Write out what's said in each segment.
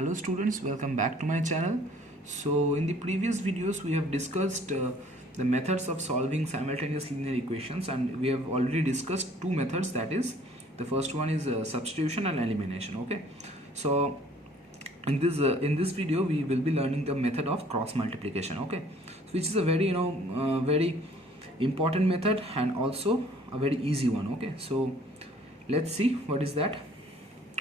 Hello students, welcome back to my channel. So in the previous videos we have discussed the methods of solving simultaneous linear equations, and we have already discussed two methods. That is, the first one is substitution and elimination. Okay, so in this video we will be learning the method of cross multiplication. Okay, which is a very very important method and also a very easy one. Okay, so let's see what is that.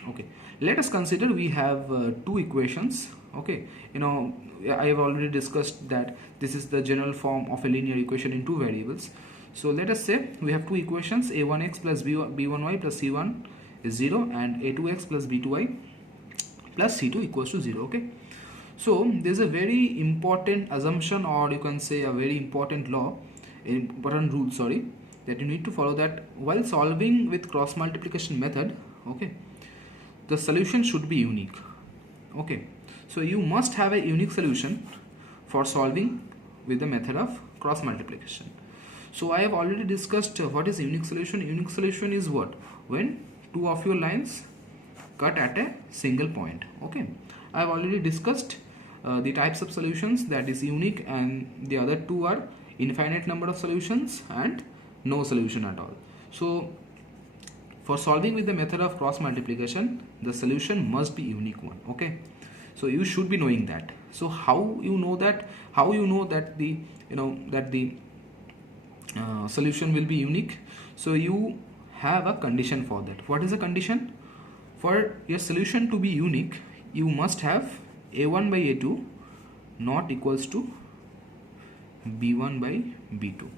Okay, let us consider we have two equations. Okay, I have already discussed that this is the general form of a linear equation in two variables. So let us say we have two equations, a1x plus b1y plus c1 is 0 and a2x plus b2y plus c2 equals to 0. Okay, so there's a very important assumption, or you can say a very important rule, sorry, that you need to follow, that while solving with cross multiplication method, okay, the solution should be unique. Okay, so you must have a unique solution for solving with the method of cross multiplication. So I have already discussed what is unique solution. Unique solution is what? When two of your lines cut at a single point. Okay, I have already discussed the types of solutions, that is unique, and the other two are infinite number of solutions and no solution at all. So for solving with the method of cross multiplication, the solution must be unique one. Okay, so you should be knowing that. So how you know that? How you know that the solution will be unique? So you have a condition for that. What is the condition? For your solution to be unique, you must have a1 by a2 not equals to b1 by b2.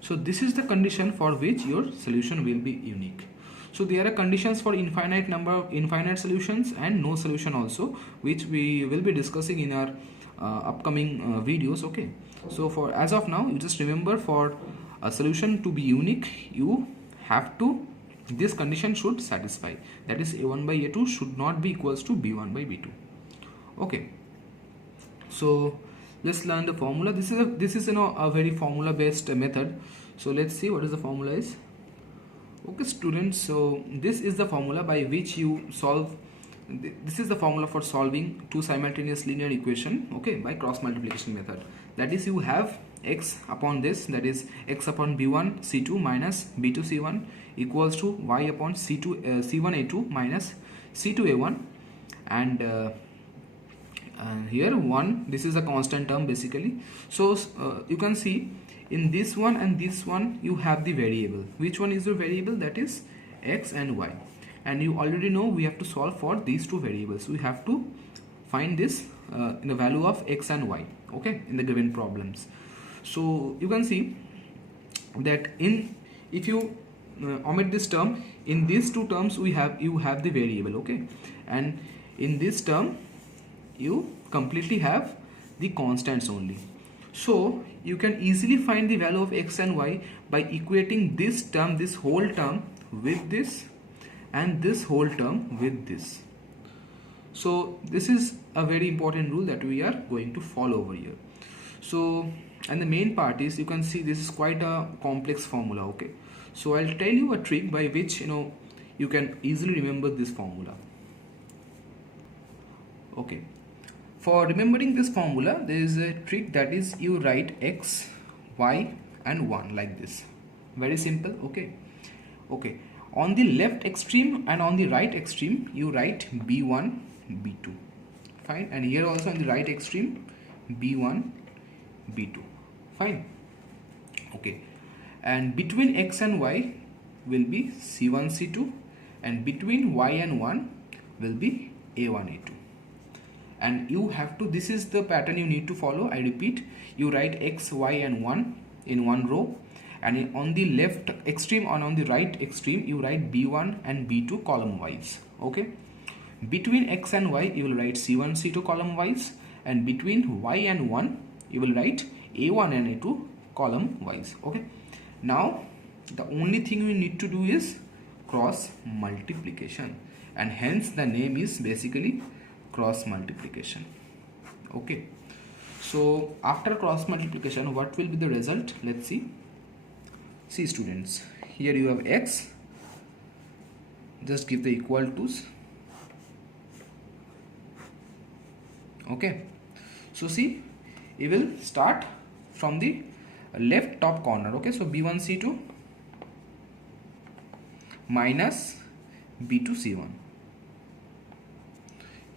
So this is the condition for which your solution will be unique. So there are conditions for infinite solutions and no solution also, which we will be discussing in our upcoming videos. Okay, so for as of now, you just remember, for a solution to be unique, you have to, this condition should satisfy, that is a1 by a2 should not be equals to b1 by b2. Okay, so let's learn the formula. This is a very formula based method. So let's see what is the formula is. Okay students, so this is the formula by which you solve, this is the formula for solving two simultaneous linear equation, okay, by cross multiplication method. That is, you have x upon this, that is x upon b1 c2 minus b2 c1 equals to y upon c1 a2 minus c2 a1, and here 1, this is a constant term basically. So you can see in this one and this one you have the variable. Which one is your variable? That is x and y, and you already know we have to solve for these two variables. We have to find this in the value of x and y, okay, in the given problems. So you can see that if you omit this term, in these two terms you have the variable, okay, and in this term you completely have the constants only. So you can easily find the value of x and y by equating this term, this whole term with this, and this whole term with this. So this is a very important rule that we are going to follow over here. So, and the main part is, you can see this is quite a complex formula. Okay, so I'll tell you a trick by which you can easily remember this formula. Okay, for remembering this formula, there is a trick, that is, you write x, y and 1 like this. Very simple. Okay, on the left extreme and on the right extreme you write b1 b2, fine, and here also on the right extreme b1 b2, fine. Okay, and between x and y will be c1 c2, and between y and 1 will be a1 a2. And you have to, this is the pattern you need to follow. I repeat, you write x, y and 1 in one row, and on the left extreme and on the right extreme you write b1 and b2 column wise. Okay, between x and y you will write c1 c2 column wise, and between y and 1 you will write a1 and a2 column wise. Okay, now the only thing you need to do is cross multiplication, and hence the name is basically cross multiplication. Okay, so after cross multiplication, what will be the result? Let's see. See students, here you have x, just give the equal to's, Okay, so see, we will start from the left top corner. Okay, so B1 C2 minus B2 C1.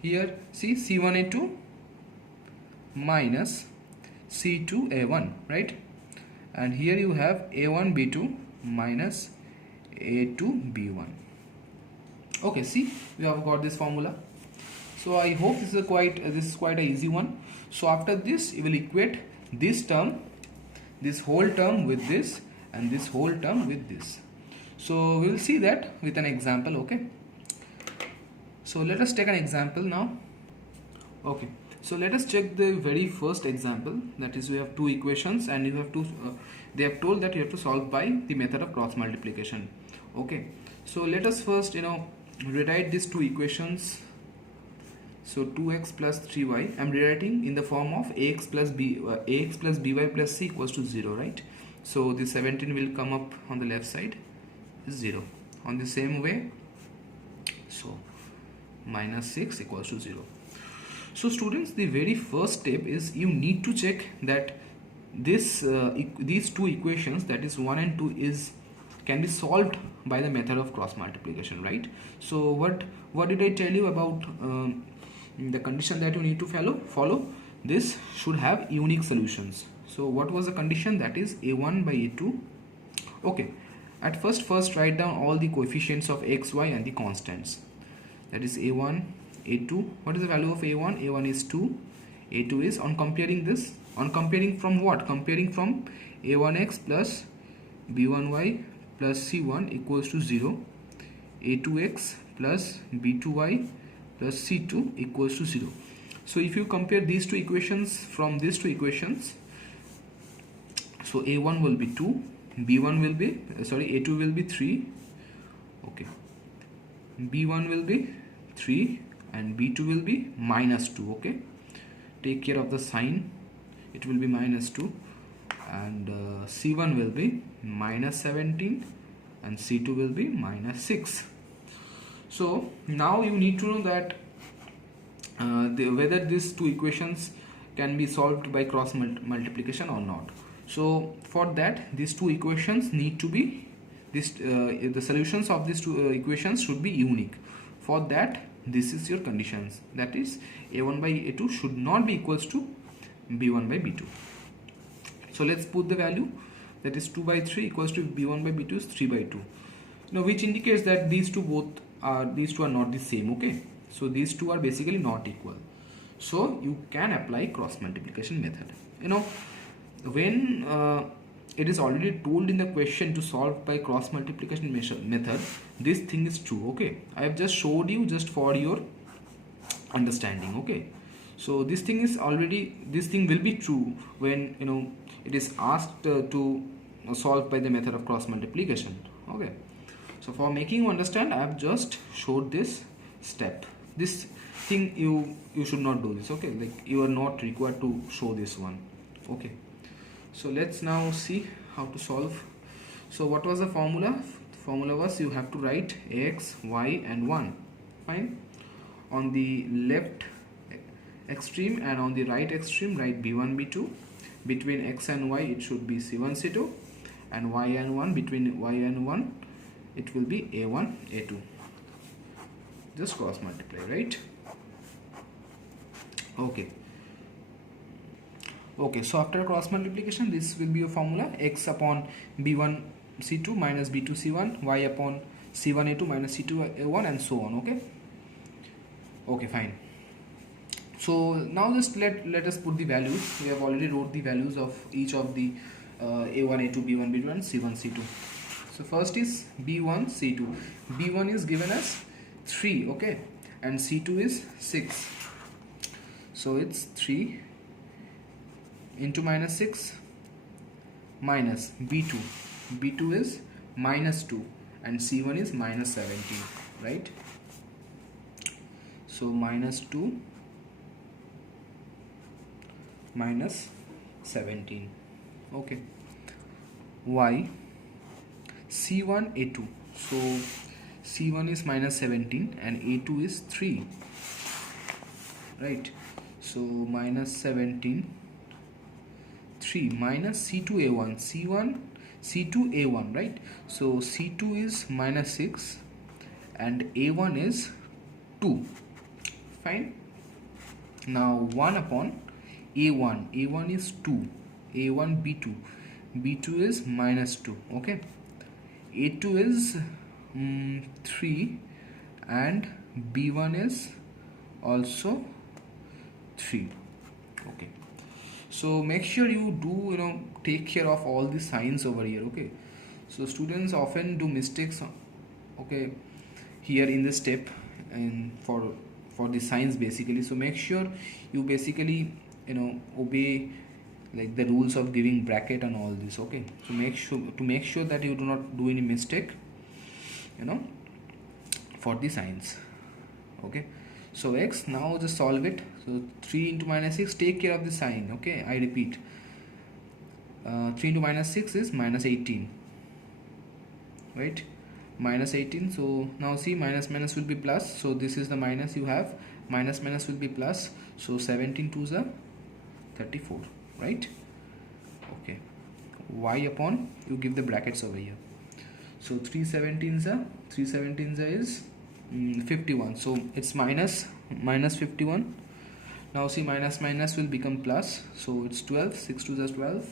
Here see C1 A2 minus C2 A1, right? And here you have A1 B2 minus A2 B1. Okay, see, we have got this formula. So I hope this is quite a easy one. So after this, you will equate this term, this whole term with this, and this whole term with this. So we will see that with an example. Okay, so let us take an example now. Okay, so let us check the very first example. That is, we have two equations, and you have to they have told that you have to solve by the method of cross multiplication. Okay, so let us first rewrite these two equations. So 2x plus 3y, I am rewriting in the form of ax plus by plus c equals to 0, right? So the 17 will come up on the left side, is 0. On the same way, so minus 6 equals to 0. So students, the very first step is you need to check that these two equations, that is 1 and 2, can be solved by the method of cross multiplication, right? So what did I tell you about the condition that you need to follow? This should have unique solutions. So what was the condition? That is a1 by a2. Okay, at first write down all the coefficients of x, y and the constants. That is a1, a2. What is the value of a1? A1 is 2, a2 is, on comparing from what? Comparing from a1x plus b1y plus c1 equals to 0, a2x plus b2y plus c2 equals to 0. So if you compare these two equations from these two equations, so a1 will be 2, b1 will be a2 will be 3, okay, b1 will be 3 and b2 will be minus 2. Okay, take care of the sign, it will be minus 2, and c1 will be minus 17 and c2 will be minus 6. So now you need to know that whether these two equations can be solved by cross multiplication or not. So for that, these two equations need to be the solutions of these two equations should be unique. For that, this is your conditions, that is a1 by a2 should not be equals to b1 by b2. So let's put the value, that is 2 by 3 equals to b1 by b2 is 3 by 2. Now which indicates that these two are not the same. Okay, so these two are basically not equal. So you can apply cross multiplication method. When it is already told in the question to solve by cross multiplication method, this thing is true. Okay, I have just showed you just for your understanding. Okay, so this thing will be true when it is asked to solve by the method of cross multiplication. Okay, so for making you understand, I have just showed this step. This thing you should not do this. Okay, like you are not required to show this one. Okay, so let's now see how to solve. So what was the formula? The formula was you have to write x, y and 1. Fine. On the left extreme and on the right extreme write b1, b2. Between x and y it should be c1, c2, and y and 1, between y and 1 it will be a1, a2. Just cross multiply, right? Okay, so after cross multiplication, this will be your formula: x upon b1 c2 minus b2 c1, y upon c1 a2 minus c2 a1, and so on. Okay, fine. So now just let us put the values. We have already wrote the values of each of the a1 a2 b1 b2 and c1 c2. So first is b1 c2. b1 is given as 3, okay, and c2 is 6. So it's 3 into minus 6 minus b2. b2 is minus 2 and c1 is minus 17, right? So minus 2 minus 17. Okay, y c1 a2. So c1 is minus 17 and a2 is 3, right? So minus 17 3 minus C2A1 C2A1, right? So C2 is minus 6 and A1 is 2. Fine. Now 1 upon A1 is 2, A1 B2 is minus 2. Okay, A2 is 3 and B1 is also 3. Okay, so make sure you do take care of all the signs over here. Okay, so students often do mistakes, okay, here in this step and for the signs basically. So make sure you basically obey like the rules of giving bracket and all this. Okay, so make sure that you do not do any mistake for the signs. Okay, so x, now just solve it. So 3 into minus 6, take care of the sign. Okay, I repeat, 3 into minus 6 is minus 18, right? Minus 18. So now see, minus minus will be plus, so this is the minus you have, minus minus will be plus, so 17 2s are 34, right? Okay, y upon, you give the brackets over here. So 3 17s is 51, so it's minus 51. Now see, minus minus will become plus, so it's 12, 6 2s is 12,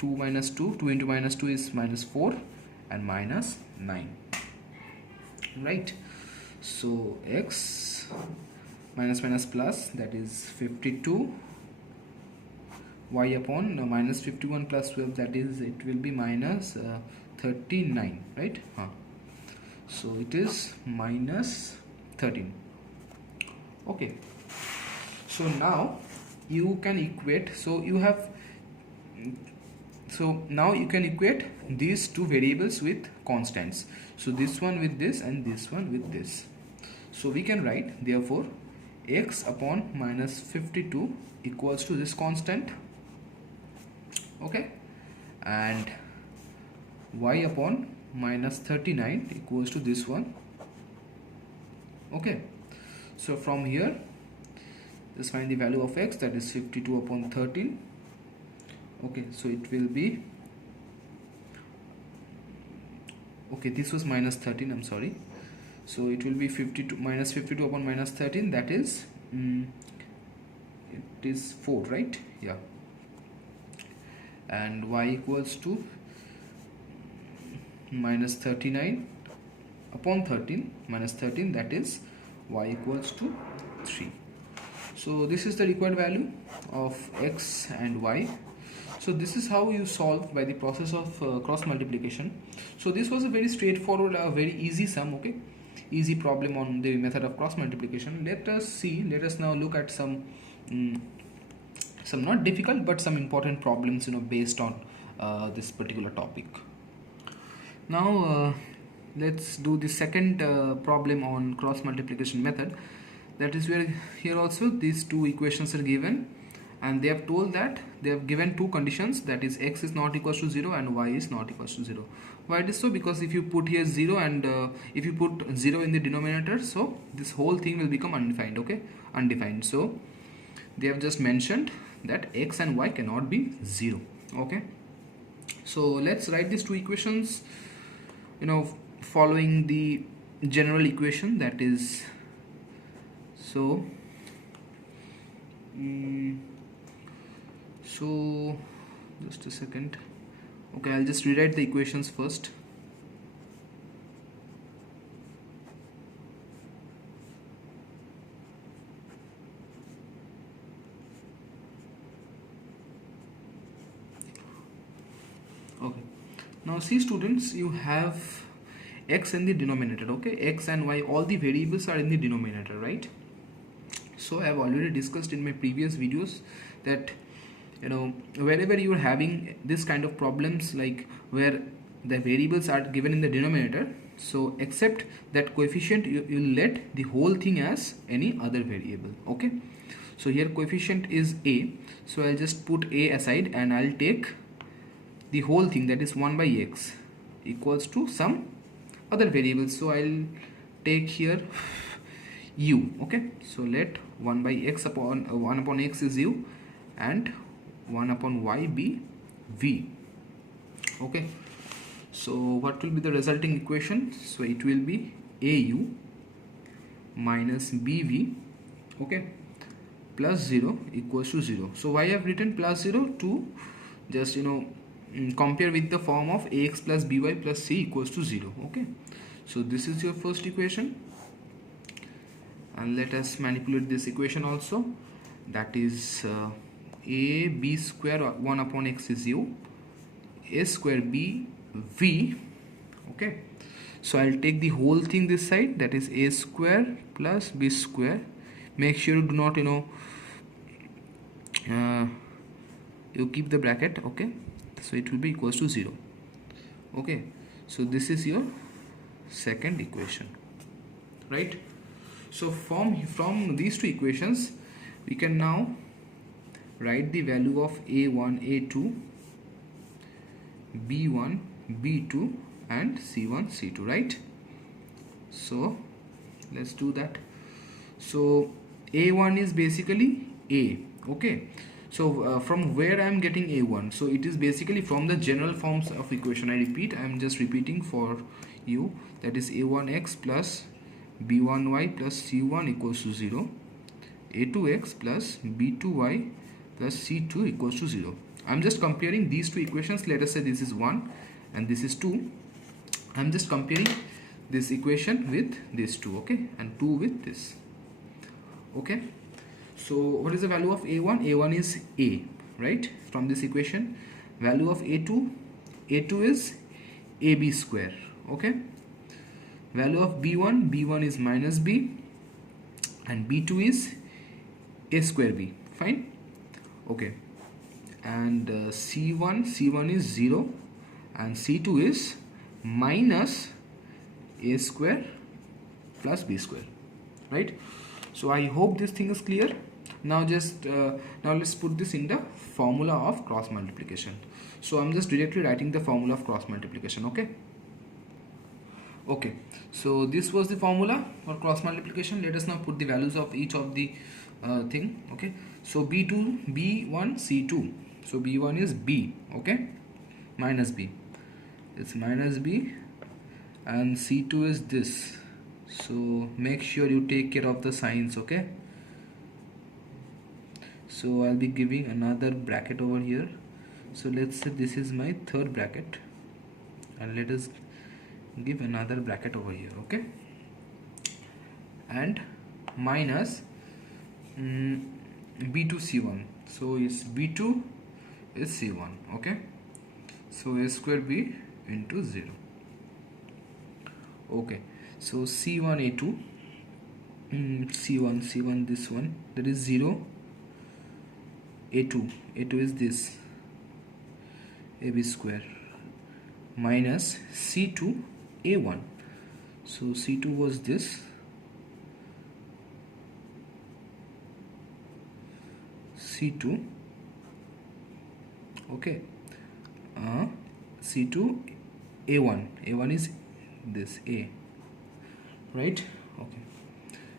2 minus 2 into minus 2 is minus 4 and minus 9, right? So x minus minus plus, that is 52, y upon minus 51 plus 12, that is, it will be minus 39, right? So it is minus 13. Okay, so now you can equate, now you can equate these two variables with constants. So this one with this and this one with this. So we can write, therefore, x upon minus 52 equals to this constant. Okay, and y upon minus 39 equals to this one. Okay, so from here just find the value of x, that is 52 upon 13. Okay, so it will be, okay, this was minus 13, I'm sorry. So it will be 52 minus 52 upon minus 13, that is it is 4, right? Yeah. And y equals to minus 39 upon 13 minus 13, that is y equals to 3. So this is the required value of x and y. So this is how you solve by the process of cross multiplication. So this was a very straightforward, very easy sum. Okay, easy problem on the method of cross multiplication. Let us now look at some not difficult but some important problems based on this particular topic. Now let's do the second problem on cross multiplication method. That is where here also these two equations are given, and they have told that they have given two conditions, that is x is not equals to 0 and y is not equals to 0. Why it is so? Because if you put here 0 and if you put 0 in the denominator, so this whole thing will become undefined. Okay, undefined. So they have just mentioned that x and y cannot be 0. Okay, so let's write these two equations following the general equation, that is, so just a second. Okay, I'll just rewrite the equations first. Okay, now see students, you have x in the denominator. Okay, x and y, all the variables are in the denominator, right? So I have already discussed in my previous videos that wherever you are having this kind of problems, like where the variables are given in the denominator, so except that coefficient, you let the whole thing as any other variable. Okay, so here coefficient is a, so I'll just put a aside and I'll take the whole thing, that is 1 by x equals to some other variables. So I'll take here u. Okay, so let 1 by x upon 1 upon x is u and 1 upon y be v. Okay, so what will be the resulting equation? So it will be au minus bv, okay, plus 0 equals to 0. So why I have written plus 0? To just compare with the form of ax plus by plus c equals to 0. Okay, so this is your first equation, and let us manipulate this equation also. That is a b square 1 upon x is u, a square b v. Okay, so I'll take the whole thing this side, that is a square plus b square. Make sure you do not you keep the bracket. Okay, so it will be equals to 0. Okay, so this is your second equation, right? So from these two equations we can now write the value of a1, a2, b1, b2 and c1, c2, right? So let's do that. So a1 is basically a. Okay, so from where I am getting a1? So it is basically from the general forms of equation. I repeat, I am just repeating for you, that is a1x plus b1y plus c1 equals to 0, a2x plus b2y plus c2 equals to 0. I am just comparing these two equations. Let us say this is 1 and this is 2. I am just comparing this equation with this 2, okay, and 2 with this. Okay, so what is the value of a1? A1 is a, right? From this equation, value of a2, a2 is ab square. Okay, value of b1, b1 is minus b, and b2 is a square b. Fine. Okay, and c1 is 0 and c2 is minus a square plus b square, right? So I hope this thing is clear. Now now let's put this in the formula of cross multiplication. So I'm just directly writing the formula of cross multiplication. Okay, so this was the formula for cross multiplication. Let us now put the values of each of the thing. Okay, so b2, b1, c2. So b1 is b, okay, minus b, it's minus b, and c2 is this. So make sure you take care of the signs. Okay, so I'll be giving another bracket over here. So let's say this is my third bracket, and let us give another bracket over here. Okay, and minus b2 c1. So it's b2 is c1. Okay, so a square b into 0. Okay, so c1 a2, c1 this one, that is 0, a2 is this ab square, minus c2 a1. So c2 was this, c2, okay, c2 a1 is this a, right? Okay,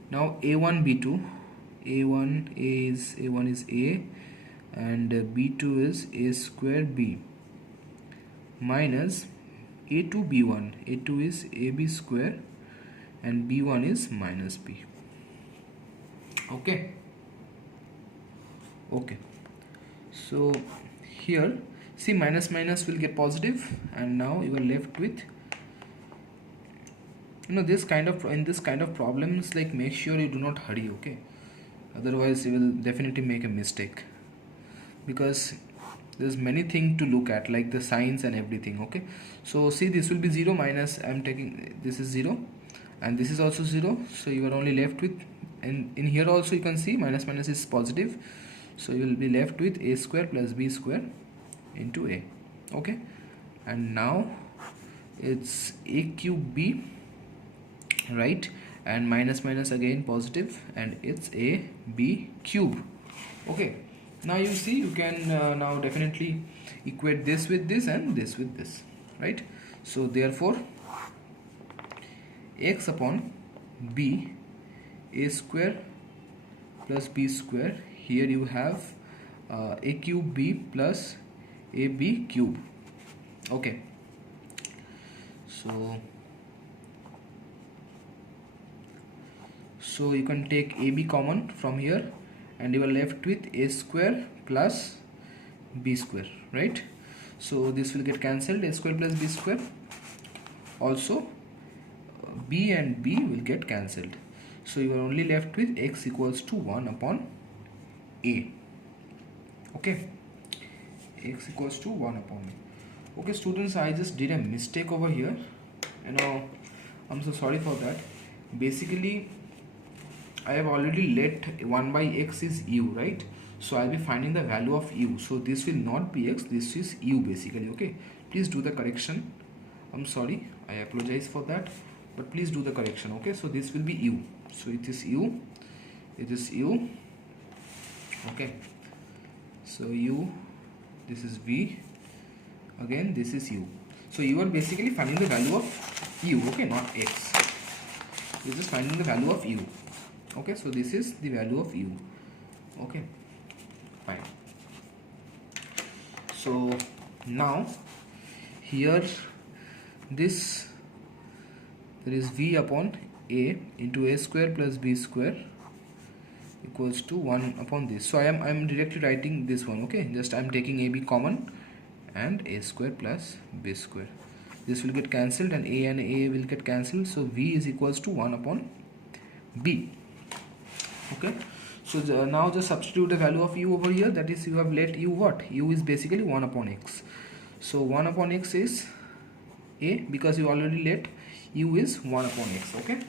now a1 b2, a1 is a and b2 is a square b, minus a2 b1, a2 is ab square and b1 is minus b. Okay, so here see, minus will get positive, and now you are left with this kind of, in this kind of problems, like, make sure you do not hurry. Okay, otherwise you will definitely make a mistake, because there's many things to look at, like the signs and everything. Okay, so see, this will be 0 minus, I'm taking, this is 0 and this is also 0, so you are only left with, and in here also you can see minus is positive, so you will be left with a square plus b square into a. Okay, and now it's a cube b, right, and minus again positive, and it's a b cube. Okay, now you see, you can now definitely equate this with this and this with this, right? So therefore x upon b a square plus b square. Here you have a cube b plus ab cube. Okay, so you can take ab common from here and you are left with a square plus b square, right? So this will get cancelled, a square plus b square. Also b and b will get cancelled, so you are only left with x equals to 1 upon a. Okay, x equals to 1 upon a. Okay students, I just did a mistake over here, I'm so sorry for that. Basically I have already let 1 by x is u, right? So I'll be finding the value of u, so this will not be x, this is u basically. Okay, please do the correction. I'm sorry, I apologize for that, but please do the correction. Okay, so this will be u, so it is u, it is u. Okay, so u, this is v, again this is u. So you are basically finding the value of u, okay, not x. You're just finding the value of u. Okay, so this is the value of u. Okay, fine. So now here this, there is v upon a into a square plus b square equals to 1 upon this. So I am directly writing this one. Okay, just I am taking ab common and a square plus b square. This will get cancelled and a will get cancelled, so v is equals to 1 upon b. Okay, so now just substitute the value of u over here, that is you have let u what? U is basically 1 upon x. So 1 upon x is a, because you already let u is 1 upon x. Okay,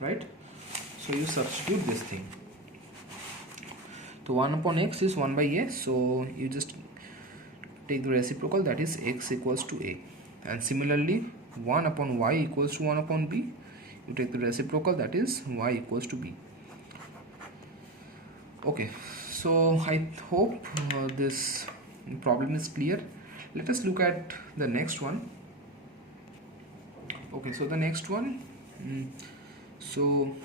right? So you substitute this thing. So 1 upon x is 1 by a, so you just take the reciprocal, that is x equals to a. And similarly 1 upon y equals to 1 upon b, you take the reciprocal, that is y equals to b. Okay, so I hope this problem is clear. Let us look at the next one. Okay, so the next one, so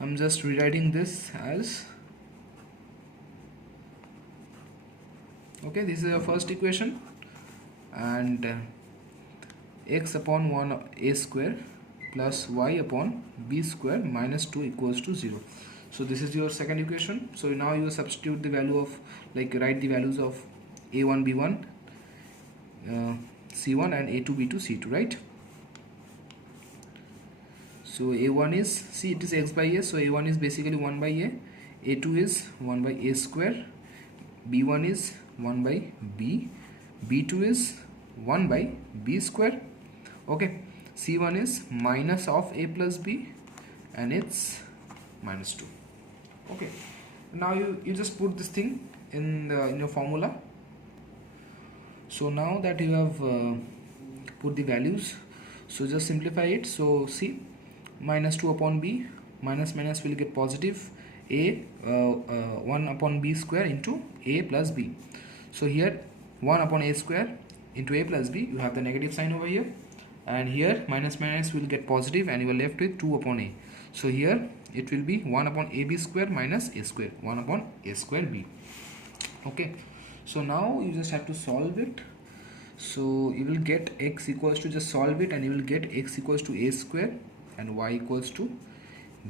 I'm just rewriting this as, okay, this is your first equation, and x upon 1 a square plus y upon b square minus 2 equals to 0. So this is your second equation. So now you substitute the value of, like write the values of a1 b1 c1 and a2 b2 c2, right? So a1 is, see, it is x by a, so a1 is basically 1 by a, a2 is 1 by a square, b1 is 1 by b, b2 is 1 by b square. Okay, c1 is minus of a plus b, and it's minus 2. Okay, now you just put this thing in your formula. So now that you have put the values, so just simplify it. So see, minus 2 upon b, minus minus will get positive, a 1 upon b square into a plus b. So here 1 upon a square into a plus b, you have the negative sign over here, and here minus minus will get positive and you are left with 2 upon a. So here it will be 1 upon ab square minus a square, 1 upon a square b. Okay, so now you just have to solve it. So you will get x equals to, just solve it, and you will get x equals to a square and y equals to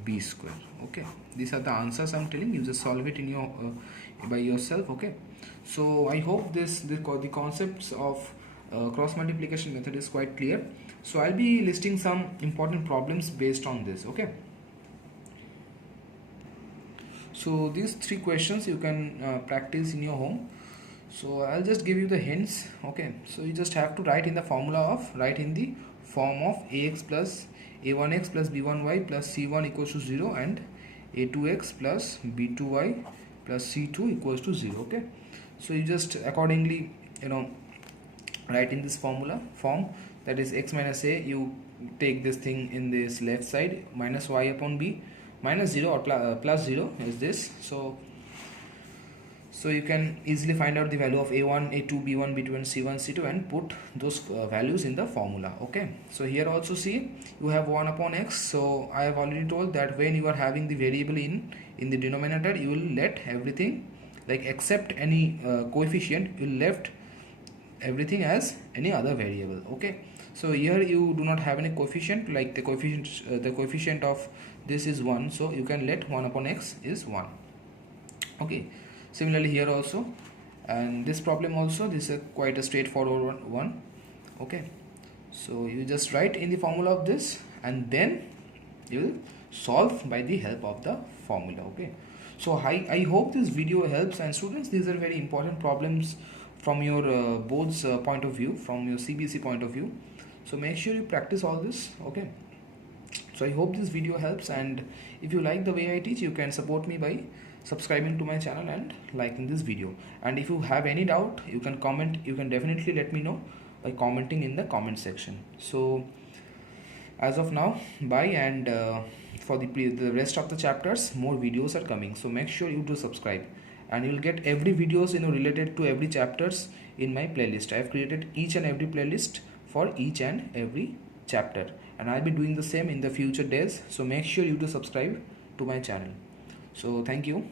b square. Okay, these are the answers I'm telling you. Just solve it in your by yourself. Okay, so I hope the concepts of cross multiplication method is quite clear. So I'll be listing some important problems based on this. Okay, so these 3 questions you can practice in your home. So I'll just give you the hints. Okay, so you just have to write in the formula of, write in the form of ax plus a1x plus b1y plus c1 equals to 0 and a2x plus b2y plus c2 equals to 0. Okay, so you just accordingly write in this formula form, that is x minus a, you take this thing in this left side, minus y upon b, minus 0 or plus 0 is this. So So you can easily find out the value of a1, a2, b1, b2 and c1, c2 and put those values in the formula. Okay, so here also see you have 1 upon x. So I have already told that when you are having the variable in the denominator, you will let everything, like except any coefficient, you will left everything as any other variable. Okay, so here you do not have any coefficient, like the coefficient of this is 1, so you can let 1 upon x is 1. Okay, similarly here also, and this problem also, this is quite a straightforward one. Okay, so you just write in the formula of this and then you will solve by the help of the formula. Okay, so I hope this video helps, and students, these are very important problems from your board's point of view, from your CBSE point of view. So make sure you practice all this. Okay, so I hope this video helps, and if you like the way I teach, you can support me by subscribing to my channel and liking this video. And if you have any doubt, you can comment, you can definitely let me know by commenting in the comment section. So as of now, bye, and for the rest of the chapters, more videos are coming, so make sure you do subscribe, and you'll get every videos related to every chapters in my playlist. I have created each and every playlist for each and every chapter, and I'll be doing the same in the future days, so make sure you do subscribe to my channel. So thank you.